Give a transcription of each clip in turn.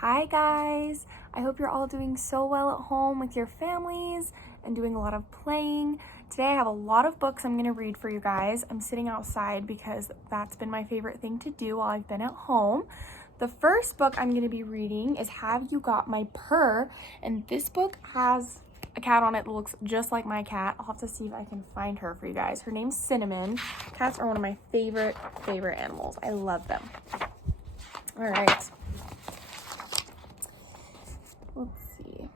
Hi guys! I hope you're all doing so well at home with your families and doing a lot of playing. Today I have a lot of books I'm going to read for you guys. I'm sitting outside because that's been my favorite thing to do while I've been at home. The first book I'm going to be reading is Have You Got My Purr? And this book has a cat on it that looks just like my cat. I'll have to see if I can find her for you guys. Her name's Cinnamon. Cats are one of my favorite animals. I love them. All right. Let's see.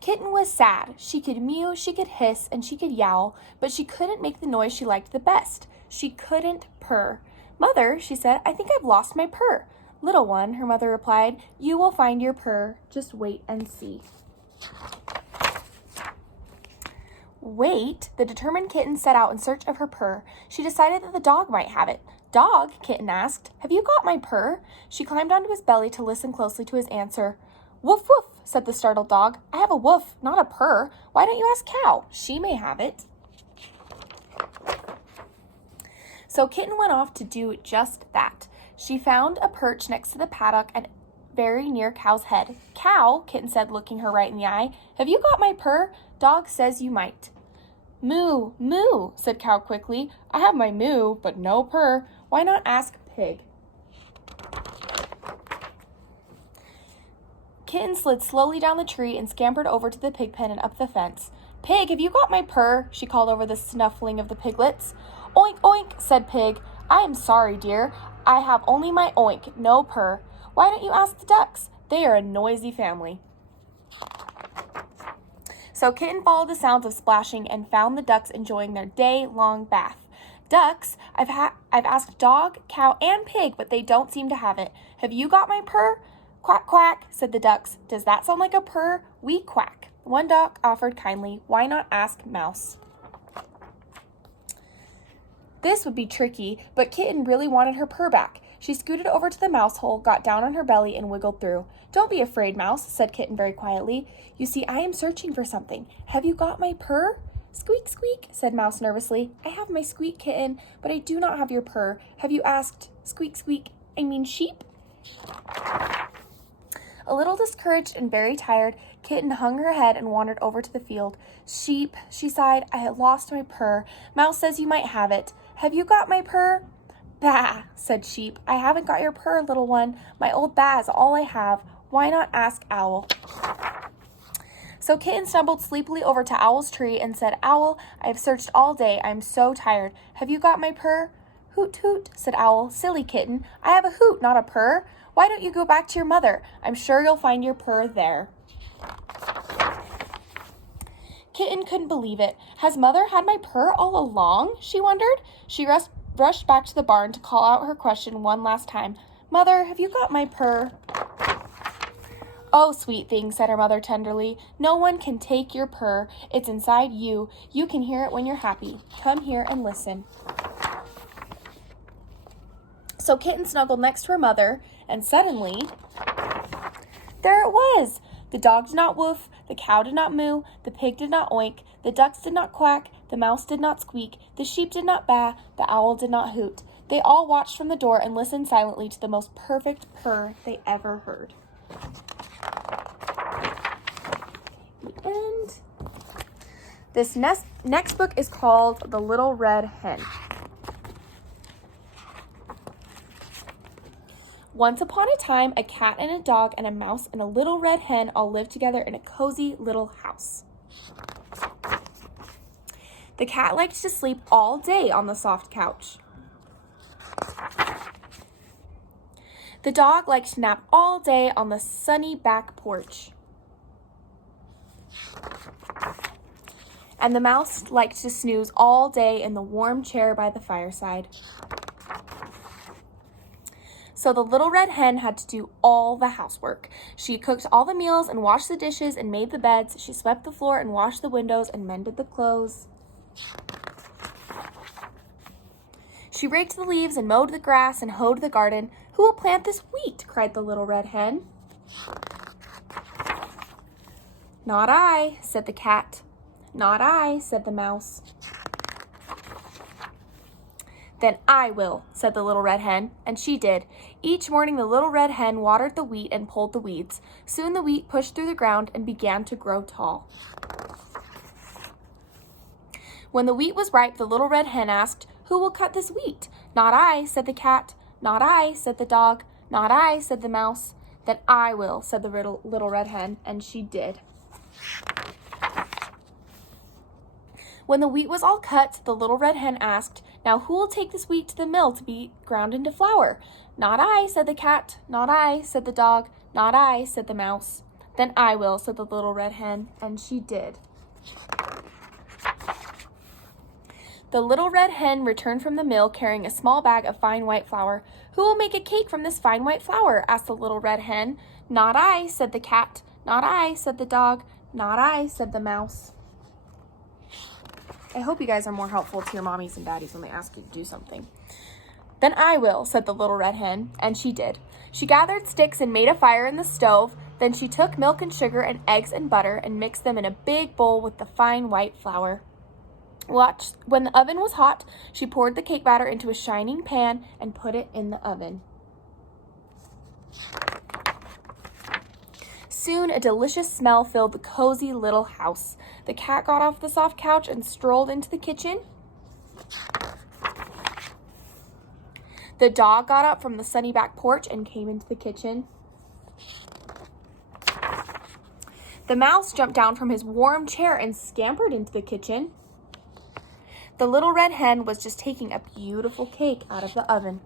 Kitten was sad. She could mew, she could hiss, and she could yowl, but she couldn't make the noise she liked the best. She couldn't purr. Mother, she said, I think I've lost my purr. Little one, her mother replied, you will find your purr. Just wait and see. Wait, the determined kitten set out in search of her purr. She decided that the dog might have it. Dog, Kitten asked, have you got my purr? She climbed onto his belly to listen closely to his answer. Woof, woof, said the startled dog. I have a woof, not a purr. Why don't you ask Cow? She may have it. So Kitten went off to do just that. She found a perch next to the paddock and very near Cow's head. Cow, Kitten said, looking her right in the eye, have you got my purr? Dog says you might. Moo, moo, said Cow quickly. I have my moo, but no purr. Why not ask Pig? Kitten slid slowly down the tree and scampered over to the pig pen and up the fence. Pig, have you got my purr? She called over the snuffling of the piglets. Oink, oink, said Pig. I am sorry, dear. I have only my oink, no purr. Why don't you ask the ducks? They are a noisy family. So Kitten followed the sounds of splashing and found the ducks enjoying their day-long bath. Ducks, I've asked Dog, Cow, and Pig, but they don't seem to have it. Have you got my purr? Quack, quack, said the ducks. Does that sound like a purr? We quack. One duck offered kindly, why not ask Mouse? This would be tricky, but Kitten really wanted her purr back. She scooted over to the mouse hole, got down on her belly, and wiggled through. Don't be afraid, Mouse, said Kitten very quietly. You see, I am searching for something. Have you got my purr? Squeak, squeak, said Mouse nervously. I have my squeak, Kitten, but I do not have your purr. Have you asked, squeak, squeak, I mean sheep? A little discouraged and very tired, Kitten hung her head and wandered over to the field. Sheep, she sighed, I had lost my purr. Mouse says you might have it. Have you got my purr? Bah, said Sheep. I haven't got your purr, little one. My old bah is all I have. Why not ask Owl? So Kitten stumbled sleepily over to Owl's tree and said, Owl, I have searched all day. I am so tired. Have you got my purr? Hoot, hoot, said Owl. Silly Kitten. I have a hoot, not a purr. Why don't you go back to your mother? I'm sure you'll find your purr there. Kitten couldn't believe it. Has Mother had my purr all along? She wondered. She rushed back to the barn to call out her question one last time. Mother, have you got my purr? Oh, sweet thing, said her mother tenderly. No one can take your purr. It's inside you. You can hear it when you're happy. Come here and listen. So Kitten snuggled next to her mother, and suddenly, there it was. The dog did not woof, the cow did not moo, the pig did not oink, the ducks did not quack, the mouse did not squeak, the sheep did not baa, the owl did not hoot. They all watched from the door and listened silently to the most perfect purr they ever heard. The end. This next book is called The Little Red Hen. Once upon a time, a cat and a dog and a mouse and a little red hen all lived together in a cozy little house. The cat liked to sleep all day on the soft couch. The dog liked to nap all day on the sunny back porch. And the mouse liked to snooze all day in the warm chair by the fireside. So the little red hen had to do all the housework. She cooked all the meals and washed the dishes and made the beds. She swept the floor and washed the windows and mended the clothes. She raked the leaves and mowed the grass and hoed the garden. Who will plant this wheat? Cried the little red hen. Not I, said the cat. Not I, said the mouse. Then I will, said the little red hen, and she did. Each morning the little red hen watered the wheat and pulled the weeds. Soon the wheat pushed through the ground and began to grow tall. When the wheat was ripe, the little red hen asked, "Who will cut this wheat?" "Not I," said the cat. "Not I," said the dog. "Not I," said the mouse. "Then I will," said the little red hen, and she did. When the wheat was all cut, the little red hen asked, "Now who will take this wheat to the mill to be ground into flour?" "Not I," said the cat. "Not I," said the dog. "Not I," said the mouse. "Then I will," said the little red hen, and she did. The little red hen returned from the mill carrying a small bag of fine white flour. "Who will make a cake from this fine white flour?" asked the little red hen. "Not I," said the cat. "Not I," said the dog. "Not I," said the mouse. I hope you guys are more helpful to your mommies and daddies when they ask you to do something. "Then I will," said the little red hen, and she did. She gathered sticks and made a fire in the stove. Then she took milk and sugar and eggs and butter and mixed them in a big bowl with the fine white flour. When the oven was hot, she poured the cake batter into a shining pan and put it in the oven. Soon a delicious smell filled the cozy little house. The cat got off the soft couch and strolled into the kitchen. The dog got up from the sunny back porch and came into the kitchen. The mouse jumped down from his warm chair and scampered into the kitchen. The little red hen was just taking a beautiful cake out of the oven.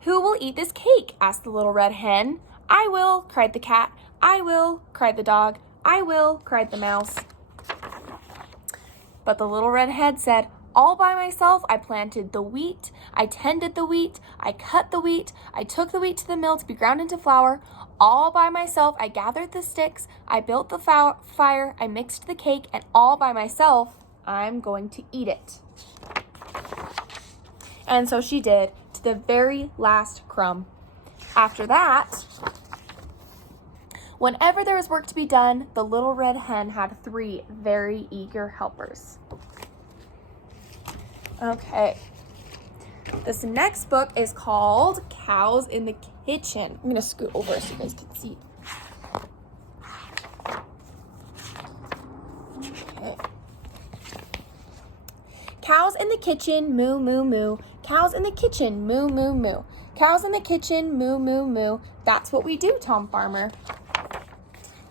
"Who will eat this cake?" asked the little red hen. "I will," cried the cat. "I will," cried the dog. "I will," cried the mouse. But the little red hen said, "All by myself I planted the wheat, I tended the wheat, I cut the wheat, I took the wheat to the mill to be ground into flour. All by myself I gathered the sticks, I built the fire, I mixed the cake, and all by myself I'm going to eat it." And so she did, to the very last crumb. After that, whenever there was work to be done, the little red hen had 3 very eager helpers. Okay, this next book is called Cows in the Kitchen. I'm going to scoot over so you guys can see. Okay. Cows in the kitchen, moo, moo, moo. Cows in the kitchen, moo, moo, moo. Cows in the kitchen, moo, moo, moo. That's what we do, Tom Farmer.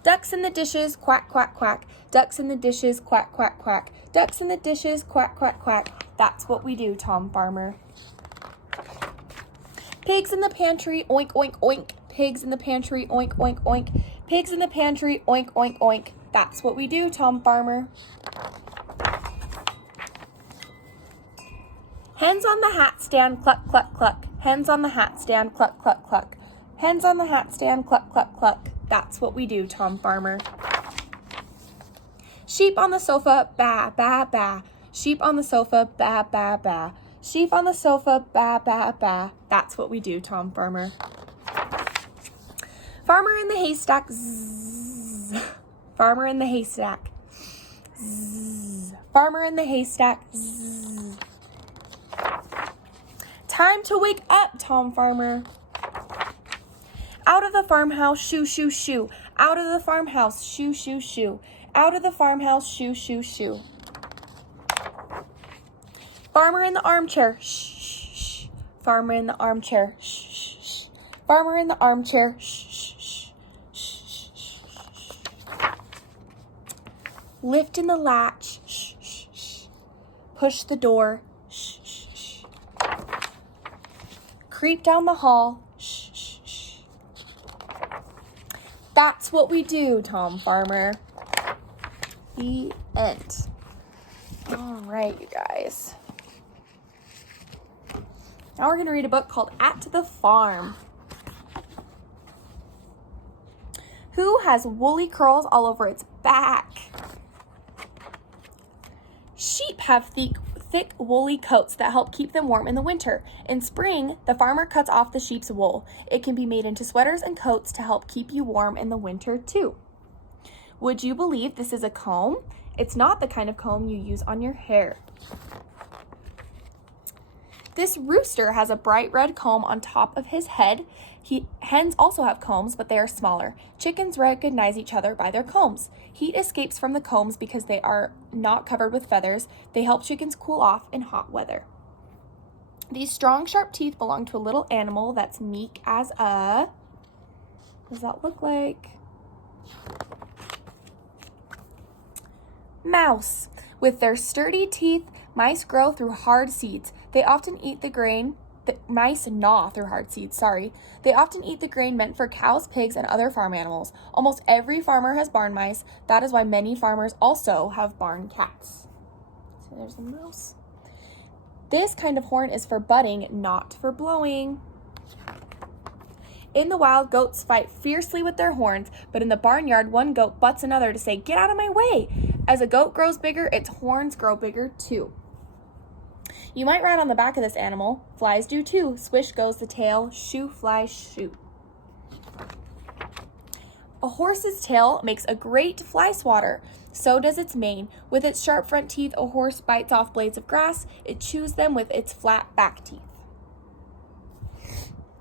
Ducks in the dishes, quack, quack, quack. Ducks in the dishes, quack, quack, quack. Ducks in the dishes, quack, quack, quack. That's what we do, Tom Farmer. Pigs in the pantry, oink, oink, oink. Pigs in the pantry, oink, oink, oink. Pigs in the pantry, oink, oink, oink. That's what we do, Tom Farmer. Hens on the hat stand, cluck, cluck, cluck. Hens on the hat stand, cluck, cluck, cluck. Hens on the hat stand, cluck, cluck, cluck. That's what we do, Tom Farmer. Sheep on the sofa, ba, ba, ba. Sheep on the sofa, ba, ba, ba. Sheep on the sofa, ba, ba, ba. That's what we do, Tom Farmer. Farmer in the haystack, zzz. Farmer in the haystack, zzz. Farmer in the haystack, zzz. Time to wake up, Tom Farmer. Out of the farmhouse, shoo, shoo, shoo. Out of the farmhouse, shoo, shoo, shoo. Out of the farmhouse, shoo, shoo, shoo. Farmer in the armchair, shh, shh, shh. Farmer in the armchair, shh, shh, shh. Farmer in the armchair, shh, shh, shh. Shh, shh, shh, shh. Lift in the latch, shh, shh, shh. Push the door, shh, shh, shh. Creep down the hall, shh, shh, shh. That's what we do, Tom Farmer. The end. All right, you guys. Now we're going to read a book called At the Farm. Who has woolly curls all over its back? Sheep have thick woolly coats that help keep them warm in the winter. In spring, the farmer cuts off the sheep's wool. It can be made into sweaters and coats to help keep you warm in the winter, too. Would you believe this is a comb? It's not the kind of comb you use on your hair. This rooster has a bright red comb on top of his head. Hens also have combs, but they are smaller. Chickens recognize each other by their combs. Heat escapes from the combs because they are not covered with feathers. They help chickens cool off in hot weather. These strong, sharp teeth belong to a little animal that's meek as a... What does that look like? Mouse. With their sturdy teeth, mice grow through hard seeds. They often eat the grain. Mice gnaw through hard seeds, sorry. They often eat the grain meant for cows, pigs, and other farm animals. Almost every farmer has barn mice. That is why many farmers also have barn cats. So there's a mouse. This kind of horn is for butting, not for blowing. In the wild, goats fight fiercely with their horns, but in the barnyard, one goat butts another to say, "Get out of my way." As a goat grows bigger, its horns grow bigger too. You might ride on the back of this animal. Flies do too. Swish goes the tail. Shoo, fly, shoo. A horse's tail makes a great fly swatter. So does its mane. With its sharp front teeth, a horse bites off blades of grass. It chews them with its flat back teeth.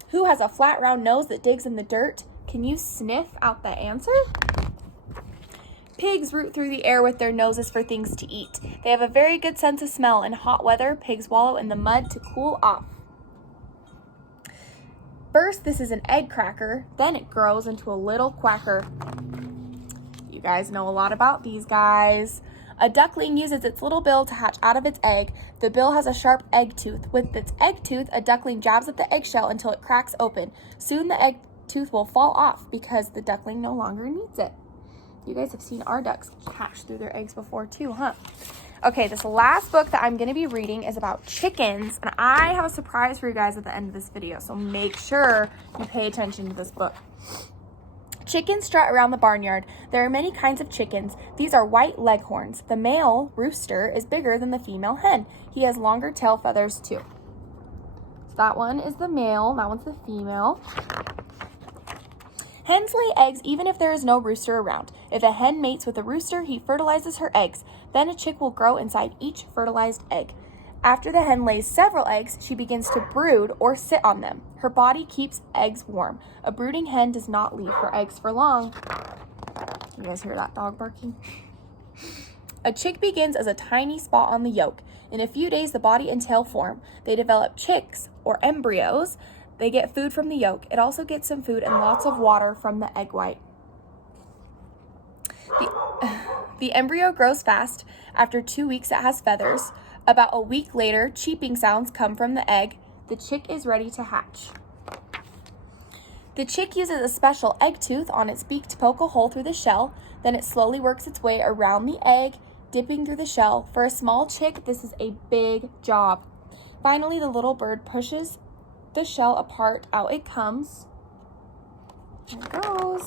Who has a flat, round nose that digs in the dirt? Can you sniff out the answer? Pigs root through the air with their noses for things to eat. They have a very good sense of smell. In hot weather, pigs wallow in the mud to cool off. First, this is an egg cracker. Then it grows into a little quacker. You guys know a lot about these guys. A duckling uses its little bill to hatch out of its egg. The bill has a sharp egg tooth. With its egg tooth, a duckling jabs at the eggshell until it cracks open. Soon the egg tooth will fall off because the duckling no longer needs it. You guys have seen our ducks hatch through their eggs before too, huh? Okay, this last book that I'm going to be reading is about chickens, and I have a surprise for you guys at the end of this video, so make sure you pay attention to this book. Chickens strut around the barnyard. There are many kinds of chickens. These are white leghorns. The male rooster is bigger than the female hen. He has longer tail feathers too. So that one is the male, that one's the female. Hens lay eggs even if there is no rooster around. If a hen mates with a rooster, he fertilizes her eggs. Then a chick will grow inside each fertilized egg. After the hen lays several eggs, she begins to brood or sit on them. Her body keeps eggs warm. A brooding hen does not leave her eggs for long. You guys hear that dog barking? A chick begins as a tiny spot on the yolk. In a few days, the body and tail form. They develop chicks, or embryos. They get food from the yolk. It also gets some food and lots of water from the egg white. The embryo grows fast. After 2 weeks, it has feathers. About a week later, cheeping sounds come from the egg. The chick is ready to hatch. The chick uses a special egg tooth on its beak to poke a hole through the shell. Then it slowly works its way around the egg, dipping through the shell. For a small chick, this is a big job. Finally, the little bird pushes the shell apart. Out it comes. There it goes.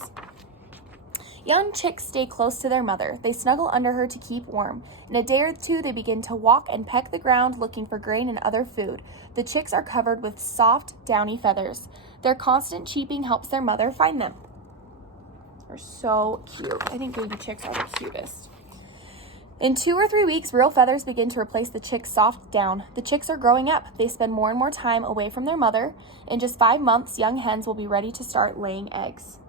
Young chicks stay close to their mother. They snuggle under her to keep warm. In a day or two, they begin to walk and peck the ground looking for grain and other food. The chicks are covered with soft, downy feathers. Their constant cheeping helps their mother find them. They're so cute. I think baby chicks are the cutest. In 2 or 3 weeks, real feathers begin to replace the chick's soft down. The chicks are growing up. They spend more and more time away from their mother. In just 5 months, young hens will be ready to start laying eggs.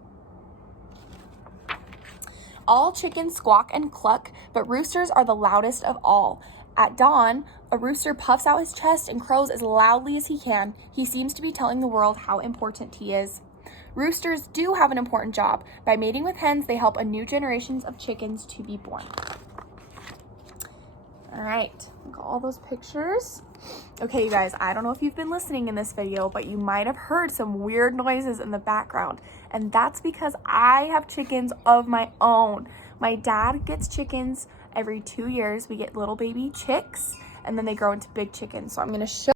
All chickens squawk and cluck, but roosters are the loudest of all. At dawn, a rooster puffs out his chest and crows as loudly as he can. He seems to be telling the world how important he is. Roosters do have an important job. By mating with hens, they help a new generation of chickens to be born. All right, look at all those pictures. Okay, you guys, I don't know if you've been listening in this video, but you might have heard some weird noises in the background. And that's because I have chickens of my own. My dad gets chickens every 2 years. We get little baby chicks, and then they grow into big chickens. So I'm going to show